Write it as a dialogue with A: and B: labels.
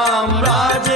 A: Ram Raj